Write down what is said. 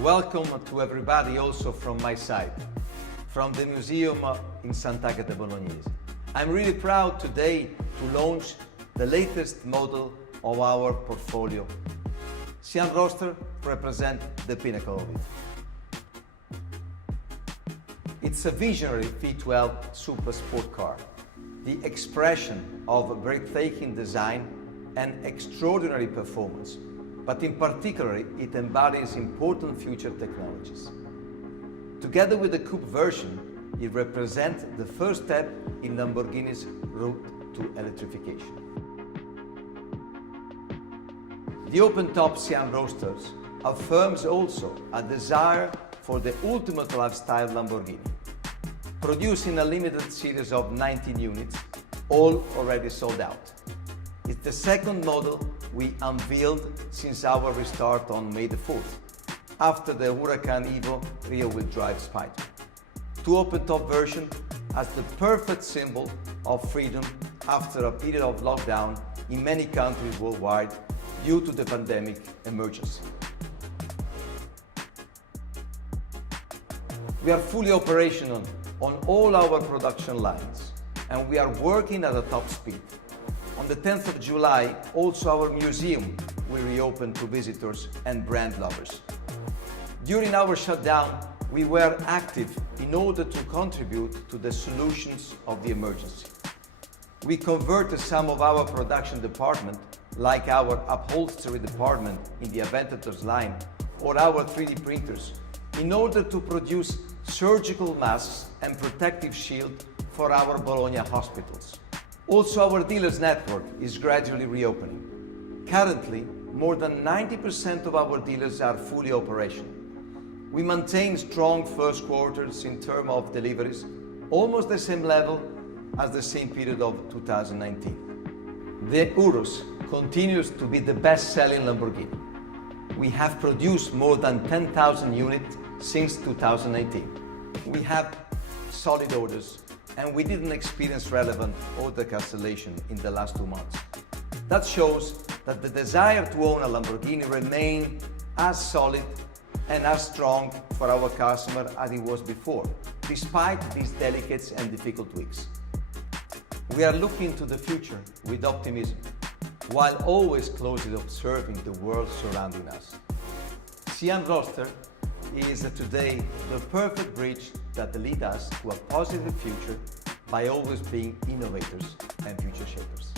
Welcome to everybody also from my side, from the museum in Sant'Agata Bolognese. I'm really proud today to launch the latest model of our portfolio. Sián Roadster represents the pinnacle of it. It's a visionary V12 super sport car, the expression of breathtaking design and extraordinary performance, but in particular it embodies important future technologies. Together with the coupe version, it represents the first step in Lamborghini's route to electrification. The open-top Sián Roadsters affirms also a desire for the ultimate lifestyle Lamborghini, producing a limited series of 19 units, all already sold out. It's the second model we unveiled since our restart on May the 4th, after the Huracan Evo rear-wheel drive Spider. Two open-top versions as the perfect symbol of freedom after a period of lockdown in many countries worldwide due to the pandemic emergency. We are fully operational on all our production lines, and we are working at a top speed. On the 10th of July, also our museum will reopen to visitors and brand lovers. During our shutdown, we were active in order to contribute to the solutions of the emergency. We converted some of our production department, like our upholstery department in the Aventators line, or our 3D printers, in order to produce surgical masks and protective shield for our Bologna hospitals. Also, our dealers network is gradually reopening. Currently, more than 90% of our dealers are fully operational. We maintain strong first quarters in terms of deliveries, almost the same level as the same period of 2019. The Urus continues to be the best-selling Lamborghini. We have produced more than 10,000 units since 2018. We have solid orders, and we didn't experience relevant order cancellation in the last 2 months. That shows that the desire to own a Lamborghini remains as solid and as strong for our customer as it was before, despite these delicate and difficult weeks. We are looking to the future with optimism, while always closely observing the world surrounding us. Sián Roadster is today the perfect bridge that leads us to a positive future by always being innovators and future shapers.